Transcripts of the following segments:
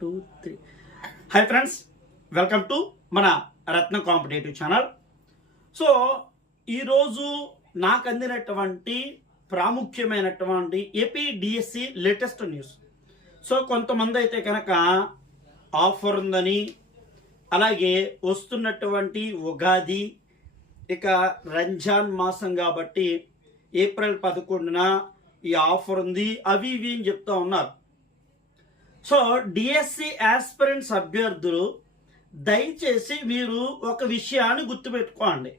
Two three. Hi friends welcome to మన Ratna competitive channel. So ఈరోజు నాకు అందినటువంటి ప్రాముఖ్యమైనటువంటి AP DSC latest news so కొంతమంది అయితే కనుక ఆఫర్ ఉందని అలాగే వస్తున్నటువంటి ఉగాది ఇక రంజాన్ మాసం కాబట్టి ఏప్రిల్ పదకొండున ఈ ఆఫర్ ఉంది అవి ఇవి అని చెప్తా ఉన్నారు. సో డిఎస్సి ఆస్పిరెంట్స్ అభ్యర్థులు దయచేసి మీరు ఒక విషయాన్ని గుర్తుపెట్టుకోండి.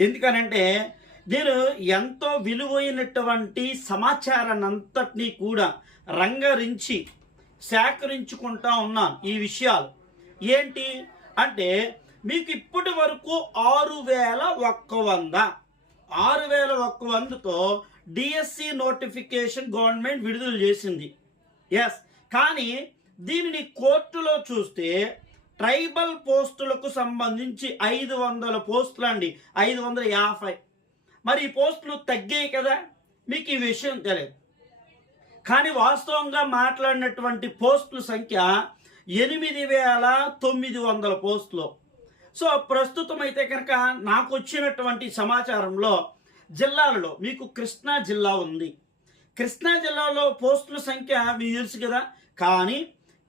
ఎందుకనంటే నేను ఎంతో విలువైనటువంటి సమాచారాన్ని అంతటినీ కూడా రంగరించి సేకరించుకుంటా ఉన్నాను ఈ విషయాలు. ఏంటి? అంటే మీకు ఇప్పటి వరకు ఆరు వేల ఒక్క వంద. ఆరు వేల ఒక్క వందతో డిఎస్సి నోటిఫికేషన్ గవర్నమెంట్ విడుదల చేసింది. ఎస్ కానీ దీనిని కోర్టులో చూస్తే ట్రైబల్ పోస్టులకు సంబంధించి ఐదు వందల పోస్టులు అండి. ఐదు వందల యాభై. మరి ఈ పోస్టులు తగ్గాయి కదా? మీకు ఈ విషయం తెలియదు. కానీ వాస్తవంగా మాట్లాడినటువంటి పోస్టుల సంఖ్య ఎనిమిది వేల తొమ్మిది వందల పోస్టులు. సో ప్రస్తుతం అయితే కనుక నాకు వచ్చినటువంటి సమాచారంలో జిల్లాలలో మీకు కృష్ణా జిల్లా ఉంది. కృష్ణా జిల్లాలో పోస్టుల సంఖ్య మీకు తెలుసు కదా? కానీ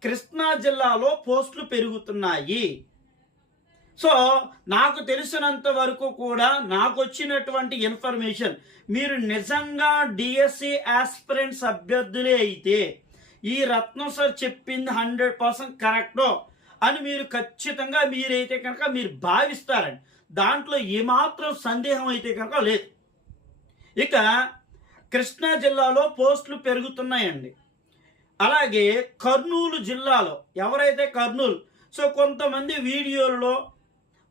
కృష్ణా జిల్లాలో పోస్టులు పెరుగుతున్నాయి. సో నాకు తెలిసినంత వరకు కూడా నాకు వచ్చినటువంటి ఇన్ఫర్మేషన్ మీరు నిజంగా డిఎస్సి ఆస్పిరెంట్స్ అభ్యర్థులే అయితే ఈ రత్నం సార్ చెప్పింది హండ్రెడ్ పర్సెంట్ కరెక్టో అని మీరు ఖచ్చితంగా మీరైతే కనుక మీరు భావిస్తారండి దాంట్లో ఏమాత్రం సందేహం అయితే కనుక లేదు. ఇక కృష్ణా జిల్లాలో పోస్టులు పెరుగుతున్నాయండి. అలాగే కర్నూలు జిల్లాలో ఎవరైతే కర్నూలు సో కొంతమంది వీడియోల్లో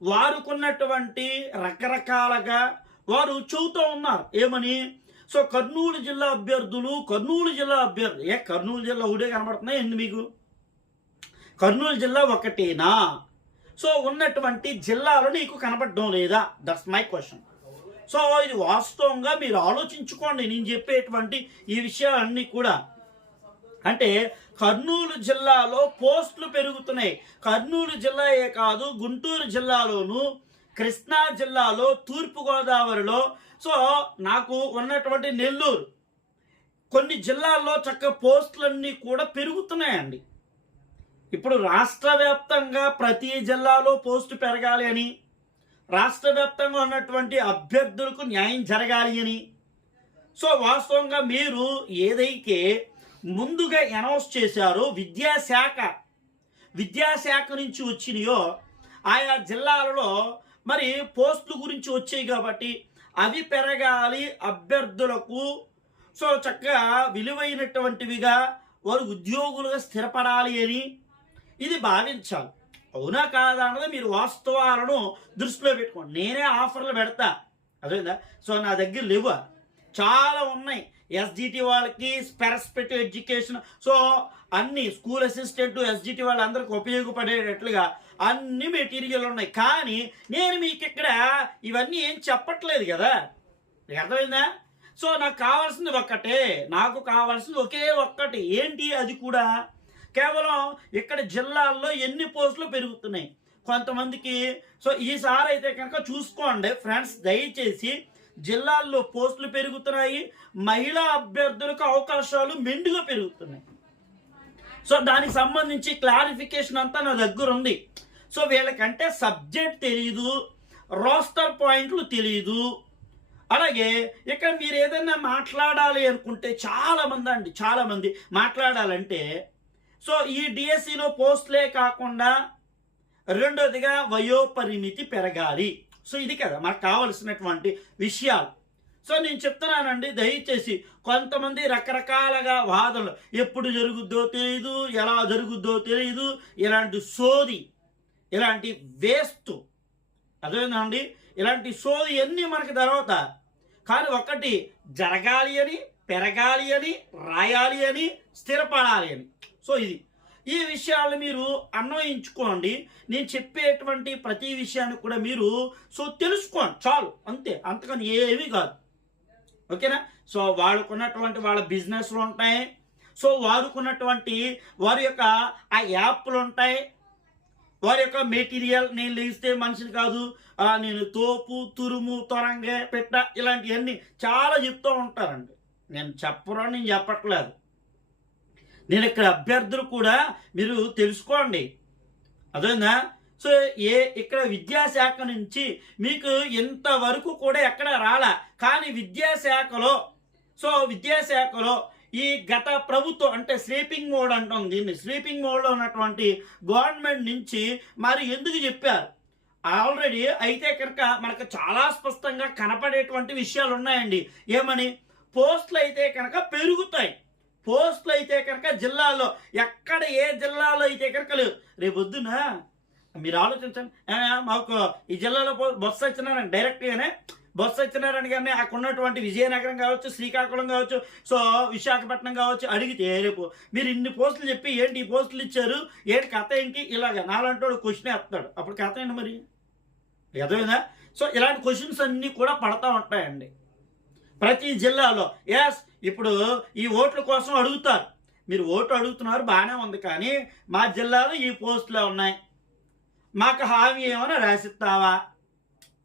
వారుకున్నటువంటి రకరకాలుగా వారు చెబుతూ ఉన్నారు. ఏమని? సో కర్నూలు జిల్లా అభ్యర్థులు కర్నూలు జిల్లా అభ్యర్థులు ఏ కర్నూలు జిల్లా ఒకటే కనబడుతున్నాయి ఎందు మీకు? కర్నూలు జిల్లా ఒకటేనా? సో ఉన్నటువంటి జిల్లాలో నీకు కనపడడం లేదా? దట్స్ మై క్వశ్చన్ సో ఇది వాస్తవంగా మీరు ఆలోచించుకోండి. నేను చెప్పేటువంటి ఈ విషయాలన్నీ కూడా. అంటే కర్నూలు జిల్లాలో పోస్టులు పెరుగుతున్నాయి. కర్నూలు జిల్లాయే కాదు గుంటూరు జిల్లాలోను కృష్ణా జిల్లాలో తూర్పుగోదావరిలో సో నాకు ఉన్నటువంటి నెల్లూరు. కొన్ని జిల్లాల్లో చక్క పోస్టులన్నీ కూడా పెరుగుతున్నాయండి. ఇప్పుడు రాష్ట్ర వ్యాప్తంగా ప్రతి జిల్లాలో పోస్టు పెరగాలి అని రాష్ట్ర వ్యాప్తంగా ఉన్నటువంటి అభ్యర్థులకు న్యాయం జరగాలి అని. సో వాస్తవంగా మీరు ఏదైతే ముందుగా అనౌన్స్ చేశారో విద్యాశాఖ విద్యాశాఖ నుంచి వచ్చినాయో ఆయా జిల్లాలలో మరి పోస్టుల గురించి వచ్చాయి కాబట్టి అవి పెరగాలి అభ్యర్థులకు. సో చక్కగా విలువైనటువంటివిగా వారు ఉద్యోగులుగా స్థిరపడాలి అని ఇది భావించాలి. అవునా కాదా అన్నది మీరు వాస్తవాలను దృష్టిలో పెట్టుకోండి. నేనే ఆఫర్లు పెడతా. అదేందా సో నా దగ్గర లేవు చాలా ఉన్నాయి. ఎస్జిటి వాళ్ళకి పెరస్పెక్టివ్ ఎడ్యుకేషన్ సో అన్ని స్కూల్ అసిస్టెంట్ ఎస్జిటి వాళ్ళందరికీ ఉపయోగపడేటట్లుగా అన్ని మెటీరియల్ ఉన్నాయి. కానీ నేను మీకు ఇక్కడ ఇవన్నీ ఏం చెప్పట్లేదు కదా. అర్థమైందా? సో నాకు కావాల్సింది ఒక్కటే. నాకు కావాల్సింది ఒకే ఒక్కటి. ఏంటి అది కూడా? కేవలం ఇక్కడ జిల్లాల్లో ఎన్ని పోస్టులు పెరుగుతున్నాయి? కొంతమందికి సో ఈసారి అయితే కనుక చూసుకోండి ఫ్రెండ్స్ దయచేసి జిల్లాల్లో పోస్టులు పెరుగుతున్నాయి మహిళా అభ్యర్థులకు అవకాశాలు మెండుగా పెరుగుతున్నాయి. సో దానికి సంబంధించి క్లారిఫికేషన్ అంతా నా దగ్గర ఉంది. సో వీళ్ళకంటే సబ్జెక్ట్ తెలియదు రోస్టర్ పాయింట్లు తెలియదు అలాగే ఇక్కడ మీరు ఏదైనా మాట్లాడాలి అనుకుంటే చాలామంది అండి చాలామంది మాట్లాడాలంటే సో ఈ డిఎస్సిలో పోస్టులే కాకుండా రెండోదిగా వయోపరిమితి పెరగాలి. సో ఇది కదా మనకు కావలసినటువంటి విషయాలు. సో నేను చెప్తున్నానండి దయచేసి కొంతమంది రకరకాలుగా వాదనలు ఎప్పుడు జరుగుద్దో తెలియదు ఎలా జరుగుద్దో తెలియదు ఇలాంటి సోది ఇలాంటి వేస్ట్ అదేందండి ఇలాంటి సోది అన్నీ మనకి తర్వాత? కానీ ఒకటి జరగాలి అని పెరగాలి అని రాయాలి అని స్థిరపడాలి అని. సో ఇది. ఈ విషయాలు మీరు అన్వయించుకోండి. నేను చెప్పేటువంటి ప్రతి విషయాన్ని కూడా మీరు సో తెలుసుకోండి. చాలు. అంతే. అంతకని ఏమీ కాదు. ఓకేనా? సో వాళ్ళకున్నటువంటి వాళ్ళ బిజినెస్లు ఉంటాయి. సో వాడుకున్నటువంటి వారి యొక్క ఆ యాప్లు ఉంటాయి. వారి యొక్క మెటీరియల్ నేను లేస్తే మనిషిని కాదు. నేను తోపు తురుము తొరంగ పెట్ట ఇలాంటివన్నీ చాలా చెప్తూ ఉంటారండి. నేను చెప్పరు అని నేను చెప్పట్లేదు. నేను ఇక్కడ అభ్యర్థులు కూడా మీరు తెలుసుకోండి. అదేనా సో ఏ ఇక్కడ విద్యాశాఖ నుంచి మీకు ఇంతవరకు కూడా ఎక్కడ రాలా? కానీ విద్యాశాఖలో సో విద్యాశాఖలో ఈ గత ప్రభుత్వం అంటే స్లీపింగ్ మోడ్ అంటాం దీన్ని. స్లీపింగ్ మోడ్లో ఉన్నటువంటి గవర్నమెంట్ నుంచి మరి ఎందుకు చెప్పారు? ఆల్రెడీ అయితే కనుక మనకు చాలా స్పష్టంగా కనపడేటువంటి విషయాలు ఉన్నాయండి. ఏమని? పోస్టులు అయితే కనుక పెరుగుతాయి. పోస్టులు అయితే కనుక జిల్లాలో ఎక్కడ ఏ జిల్లాలో అయితే కనుక లేవు. రేపు పొద్దున మీరు ఆలోచించండి. మాకు ఈ జిల్లాలో పో- బొత్స వచ్చినారని డైరెక్ట్గానే బొత్స సత్యనారాయణ గారిని అక్కడ ఉన్నటువంటి విజయనగరం కావచ్చు శ్రీకాకుళం కావచ్చు సో విశాఖపట్నం కావచ్చు అడిగితే రేపు మీరు ఇన్ని పోస్టులు చెప్పి ఏంటి ఈ పోస్టులు ఇచ్చారు? ఏంటి కథ ఏంటి? ఇలాగ నాలంటోడు క్వశ్చన్ వేస్తాడు అప్పుడు కథ ఏంటి మరి? ఎదవేదా సో ఇలాంటి క్వశ్చన్స్ అన్నీ కూడా పడతా ఉంటాయండి. ప్రతి జిల్లాలో ఎస్ ఇప్పుడు ఈ ఓట్ల కోసం అడుగుతారు. మీరు ఓటు అడుగుతున్నారు బాగానే ఉంది కానీ మా జిల్లాలో ఈ పోస్టులే ఉన్నాయి. మాకు హామీ ఏమైనా రాసిస్తావా?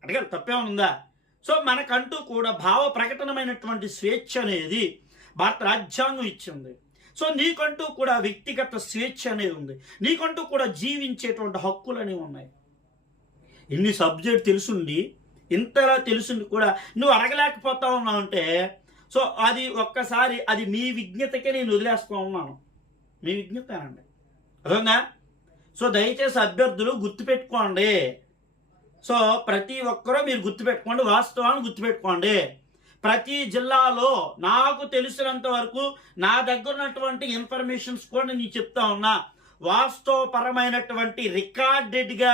అడగాలి తప్పేమైనా ఉందా? సో మనకంటూ కూడా భావ ప్రకటనమైనటువంటి స్వేచ్ఛ అనేది భారత రాజ్యాంగం ఇచ్చింది. సో నీకంటూ కూడా వ్యక్తిగత స్వేచ్ఛ అనేది ఉంది. నీకంటూ కూడా జీవించేటువంటి హక్కులు అనేవి ఉన్నాయి. ఇన్ని సబ్జెక్ట్ తెలుసుండి ఇంతలా తెలుసుండి కూడా నువ్వు అడగలేకపోతా ఉన్నావు అంటే సో అది ఒక్కసారి అది మీ విజ్ఞతకే నేను వదిలేస్తూ ఉన్నాను. మీ విజ్ఞతనండి అర్థంగా సో దయచేసి అభ్యర్థులు గుర్తుపెట్టుకోండి. సో ప్రతి ఒక్కరూ మీరు గుర్తుపెట్టుకోండి వాస్తవాన్ని గుర్తుపెట్టుకోండి. ప్రతి జిల్లాలో నాకు తెలిసినంత వరకు నా దగ్గర ఉన్నటువంటి ఇన్ఫర్మేషన్స్ కూడా నేను చెప్తా ఉన్నా. వాస్తవపరమైనటువంటి రికార్డెడ్గా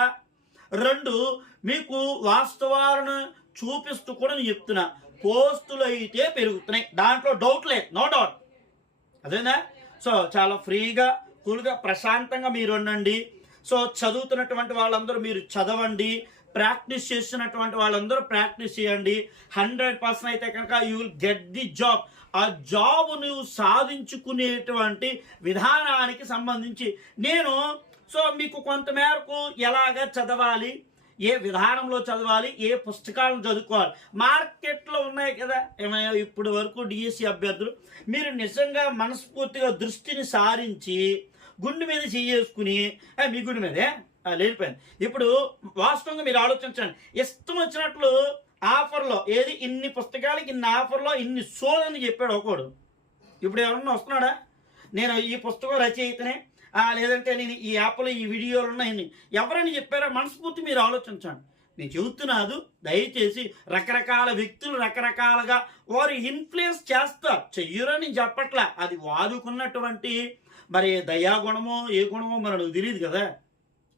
రెండు మీకు వాస్తవాలను చూపిస్తూ కూడా నేను చెప్తున్నా. పోస్టులు అయితే పెరుగుతున్నాయి. దాంట్లో డౌట్ లేదు. నో డౌట్ అదేనా? సో చాలా ఫ్రీగా కూల్గా ప్రశాంతంగా మీరు ఉండండి. సో చదువుతున్నటువంటి వాళ్ళందరూ మీరు చదవండి. ప్రాక్టీస్ చేస్తున్నటువంటి వాళ్ళందరూ ప్రాక్టీస్ చేయండి. హండ్రెడ్ పర్సెంట్ అయితే కనుక you will get the job. ఆ జాబ్ నువ్వు సాధించుకునేటువంటి విధానానికి సంబంధించి నేను సో మీకు కొంతమేరకు ఎలాగ చదవాలి? ఏ విధానంలో చదవాలి ఏ పుస్తకాలను చదువుకోవాలి? మార్కెట్లో ఉన్నాయి కదా. ఏమయ్యో ఇప్పటి వరకు డిఎస్సి అభ్యర్థులు మీరు నిజంగా మనస్ఫూర్తిగా దృష్టిని సారించి గుండె మీద చేసుకుని మీ గుండె మీదే? లేనిపోయింది ఇప్పుడు వాస్తవంగా మీరు ఆలోచించండి. ఇష్టం వచ్చినట్లు ఆఫర్లో ఏది ఇన్ని పుస్తకాలకి ఇన్ని ఆఫర్లో ఇన్ని సోదని చెప్పాడు ఒకడు. ఇప్పుడు ఎవరన్నా వస్తున్నాడా? నేను ఈ పుస్తకం రచయితనే. లేదంటే నేను ఈ యాప్లో ఈ వీడియోలు ఉన్నాయని ఎవరైనా చెప్పారా? మనస్ఫూర్తి మీరు ఆలోచించండి. నేను చెబుతున్నాను దయచేసి రకరకాల వ్యక్తులు రకరకాలుగా వారు ఇన్ఫ్లుయెన్స్ చేస్తారు. చెయ్యరని నేను చెప్పట్లా? అది వాదుకున్నటువంటి మరి దయాగుణమో ఏ గుణమో మనకు తెలియదు కదా.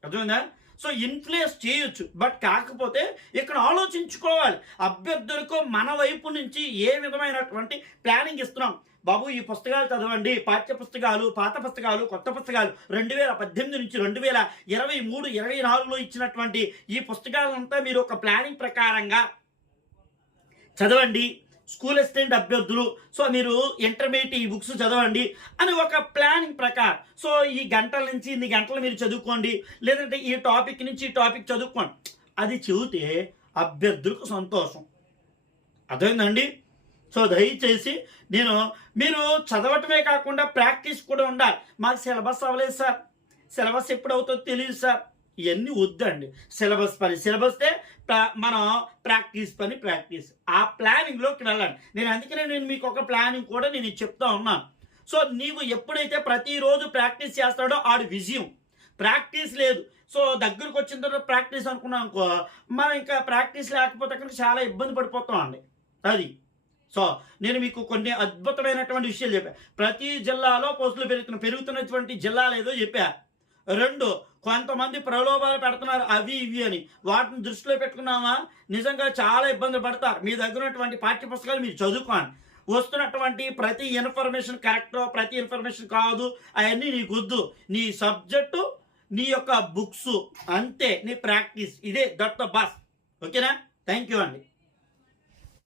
అర్థమైందా? సో ఇన్ఫ్లుయెన్స్ చేయొచ్చు. బట్ కాకపోతే ఇక్కడ ఆలోచించుకోవాలి. అభ్యర్థులకు మన వైపు నుంచి ఏ విధమైనటువంటి ప్లానింగ్ ఇస్తున్నాం? బాబు ఈ పుస్తకాలు చదవండి. పాఠ్య పుస్తకాలు పాత పుస్తకాలు కొత్త పుస్తకాలు. రెండు వేల పద్దెనిమిది నుంచి రెండు వేల ఇరవై మూడు ఇరవై నాలుగులో ఇచ్చినటువంటి ఈ పుస్తకాలంతా మీరు ఒక ప్లానింగ్ ప్రకారంగా చదవండి. స్కూల్ అసిస్టెంట్ అభ్యర్థులు సో మీరు ఇంటర్మీడియట్ ఈ బుక్స్ చదవండి అని ఒక ప్లానింగ్ ప్రకారం. సో ఈ గంటల నుంచి ఇన్ని గంటలు మీరు చదువుకోండి. లేదంటే ఈ టాపిక్ నుంచి ఈ టాపిక్ చదువుకోండి. అది చెబితే అభ్యర్థులకు సంతోషం. అర్థమైందండి? సో దయచేసి నేను మీరు చదవటమే కాకుండా ప్రాక్టీస్ కూడా ఉండాలి. మాకు సిలబస్ అవ్వలేదు సార్. సిలబస్ ఎప్పుడు అవుతుందో తెలియదు సార్. ఇవన్నీ వద్దండి. సిలబస్ పని. సిలబస్తే ప్రా- మనం ప్రాక్టీస్ పని ప్రాక్టీస్. ఆ ప్లానింగ్లోకి వెళ్ళండి. నేను అందుకనే నేను మీకు ఒక ప్లానింగ్ కూడా నేను చెప్తా ఉన్నాను. సో నీకు ఎప్పుడైతే ప్రతిరోజు ప్రాక్టీస్ చేస్తాడో ఆడు విజయం. ప్రాక్టీస్ లేదు. సో దగ్గరకు వచ్చిన తర్వాత ప్రాక్టీస్ అనుకున్నాం అనుకో మనం ఇంకా ప్రాక్టీస్ లేకపోతే కనుక చాలా ఇబ్బంది పడిపోతాం అండి. అది. సో నేను మీకు కొన్ని అద్భుతమైనటువంటి విషయాలు చెప్పా. ప్రతి జిల్లాలో పోస్టులు పెరుగుతున్న పెరుగుతున్నటువంటి జిల్లాలు ఏదో చెప్పా. రెండు కొంతమంది ప్రలోభాలు పెడుతున్నారు అవి ఇవి అని. వాటిని దృష్టిలో పెట్టుకున్నామా నిజంగా చాలా ఇబ్బందులు పడతారు. మీ దగ్గర ఉన్నటువంటి పాఠ్య పుస్తకాలు మీరు చదువుకోండి. వస్తున్నటువంటి ప్రతి ఇన్ఫర్మేషన్ కరెక్టో ప్రతి ఇన్ఫర్మేషన్ కాదు అవన్నీ నీకు వద్దు. నీ సబ్జెక్టు నీ యొక్క బుక్స్. అంతే నీ ప్రాక్టీస్. ఇదే దట్ ద బస్. ఓకేనా? థ్యాంక్ యూ అండి.